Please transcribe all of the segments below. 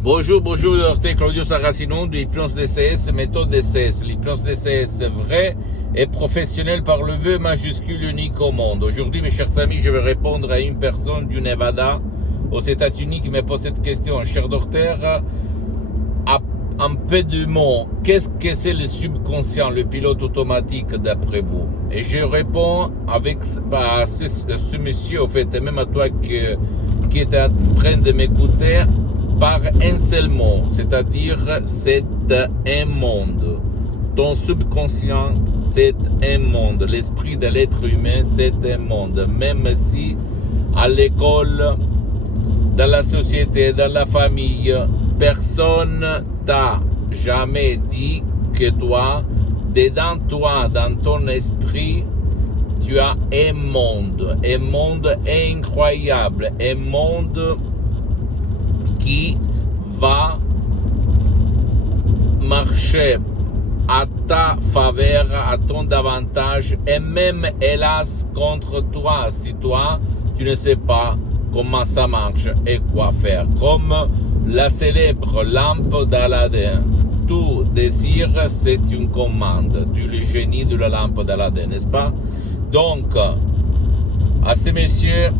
Bonjour, docteur Claudio Saracino de l'hypnose DCS, méthode DCS. L'hypnose DCS vraie et professionnelle par le vœu majuscule unique au monde. Aujourd'hui, mes chers amis, je vais répondre à une personne du Nevada, aux États-Unis, qui me pose cette question. Cher docteur, en peu de mots, qu'est-ce que c'est le subconscient, le pilote automatique d'après vous? Et je réponds avec ce monsieur, au fait, et même à toi qui est en train de m'écouter, par un seul mot, c'est-à-dire c'est un monde. Ton subconscient, c'est un monde. L'esprit de l'être humain, c'est un monde. Même si à l'école, dans la société, dans la famille, personne t'a jamais dit que toi, dedans toi, dans ton esprit, tu as un monde incroyable, un monde qui va marcher à ta faveur, à ton avantage, et même hélas contre toi, si toi, tu ne sais pas comment ça marche et quoi faire. Comme la célèbre lampe d'Aladin. Tout désir, c'est une commande du génie de la lampe d'Aladin, n'est-ce pas? Donc, à ces messieurs,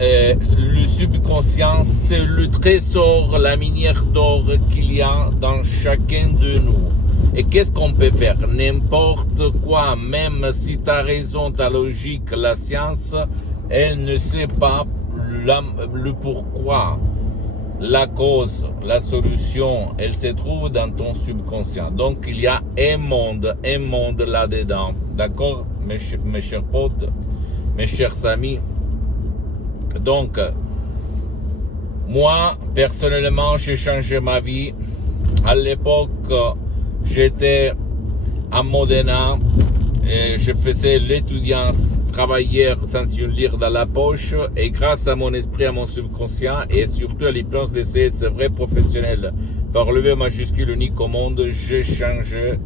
le subconscient, c'est le trésor, la minière d'or qu'il y a dans chacun de nous. Et qu'est-ce qu'on peut faire? N'importe quoi, même si tu as raison, ta logique, la science, elle ne sait pas le pourquoi, la cause, la solution, elle se trouve dans ton subconscient. Donc il y a un monde là-dedans. D'accord, mes chers potes, mes chers amis? Donc, moi, personnellement, j'ai changé ma vie. À l'époque, j'étais à Modena et je faisais l'étudiant travailleur sans une lire dans la poche. Et grâce à mon esprit, à mon subconscient et surtout à l'hypnose DCS vrai professionnel par le V majuscule unique au monde, j'ai changé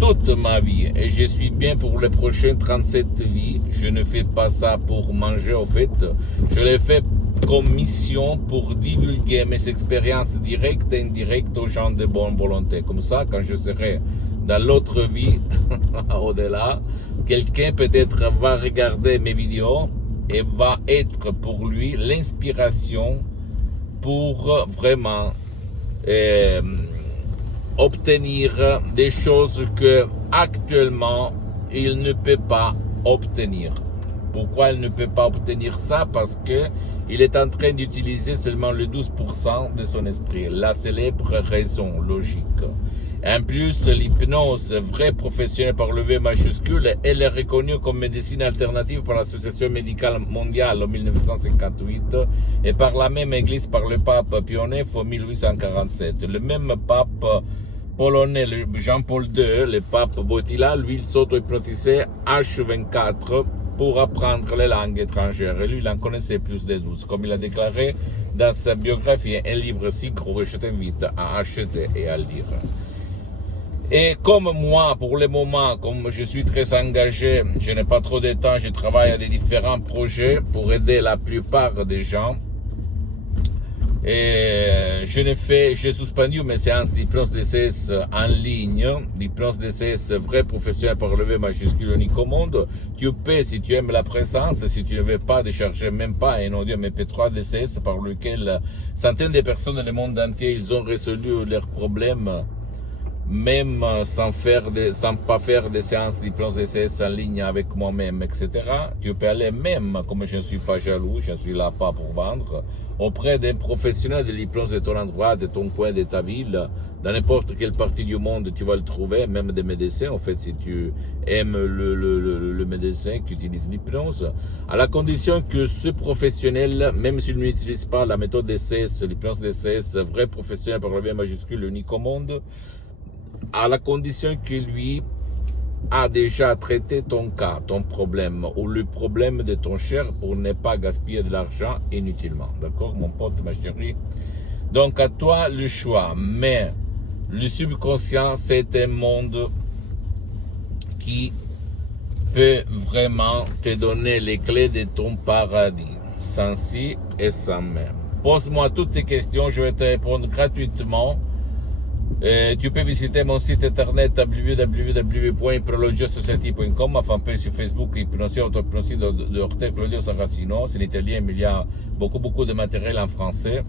toute ma vie et je suis bien pour les prochaines 37 vies. Je ne fais pas ça pour manger, au fait. Je l'ai fait comme mission pour divulguer mes expériences directes et indirectes aux gens de bonne volonté. Comme ça, quand je serai dans l'autre vie, au-delà, quelqu'un peut-être va regarder mes vidéos et va être pour lui l'inspiration pour vraiment obtenir des choses que actuellement il ne peut pas obtenir. Pourquoi il ne peut pas obtenir ça? Parce que il est en train d'utiliser seulement le 12% de son esprit, la célèbre raison logique. En plus, l'hypnose vraie professionnelle par le V majuscule, elle est reconnue comme médecine alternative par l'Association médicale mondiale en 1958 et par la même église par le pape Pie IX en 1847. Le même pape polonais, Jean-Paul II, le pape Wojtyła, lui, il s'auto-hypnotisait H24 pour apprendre les langues étrangères. Et lui, il en connaissait plus de 12, comme il a déclaré dans sa biographie, un livre si gros que je t'invite à acheter et à lire. Et comme moi, pour le moment, comme je suis très engagé, je n'ai pas trop de temps, je travaille à des différents projets pour aider la plupart des gens. Et j'ai suspendu mes séances d'hypnose DCS en ligne, d'hypnose DCS vrai professionnel par le V majuscule unique au monde. Tu peux, si tu aimes la présence, si tu ne veux pas décharger même pas un audio MP3 DCS par lequel centaines de personnes dans le monde entier, ils ont résolu leurs problèmes, même sans pas faire des séances d'hypnose DCS en ligne avec moi-même, etc. Tu peux aller même, comme je ne suis pas jaloux, je ne suis là pas pour vendre, auprès d'un professionnel de l'hypnose de ton endroit, de ton coin, de ta ville, dans n'importe quelle partie du monde, tu vas le trouver, même des médecins, en fait, si tu aimes le médecin qui utilise l'hypnose, à la condition que ce professionnel, même s'il n'utilise pas la méthode DCS, l'hypnose DCS, vrai professionnel par le V majuscule unique au monde, à la condition que lui a déjà traité ton cas, ton problème, ou le problème de ton cher pour ne pas gaspiller de l'argent inutilement. D'accord, mon pote, ma chérie? Donc, à toi le choix. Mais le subconscient, c'est un monde qui peut vraiment te donner les clés de ton paradis, sans si et sans même. Pose-moi toutes tes questions, je vais te répondre gratuitement. Tu peux visiter mon site internet www.hypnologiasociety.com, ma fanpage sur Facebook, Hypnosie Autopnosie de Dr Claudio Saracino. C'est en italien, mais il y a beaucoup de matériel en français.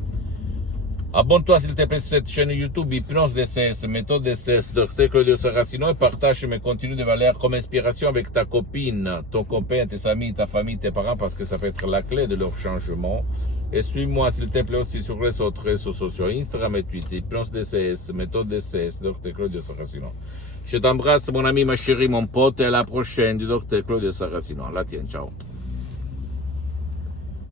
Abonne-toi s'il te plaît sur cette chaîne YouTube Hypnose DCS, méthode DCS, Dr Claudio Saracino, et partage mes contenus de valeur comme inspiration avec ta copine, ton copain, tes amis, ta famille, tes parents, parce que ça peut être la clé de leur changement. Et suis-moi s'il te plaît aussi sur les autres réseaux sociaux, Instagram et Twitter, Hypnose DCS, méthode DCS, Dr Claudio Saracino. Je t'embrasse mon ami, ma chérie, mon pote, et à la prochaine du Dr Claudio Saracino. La tienne, ciao.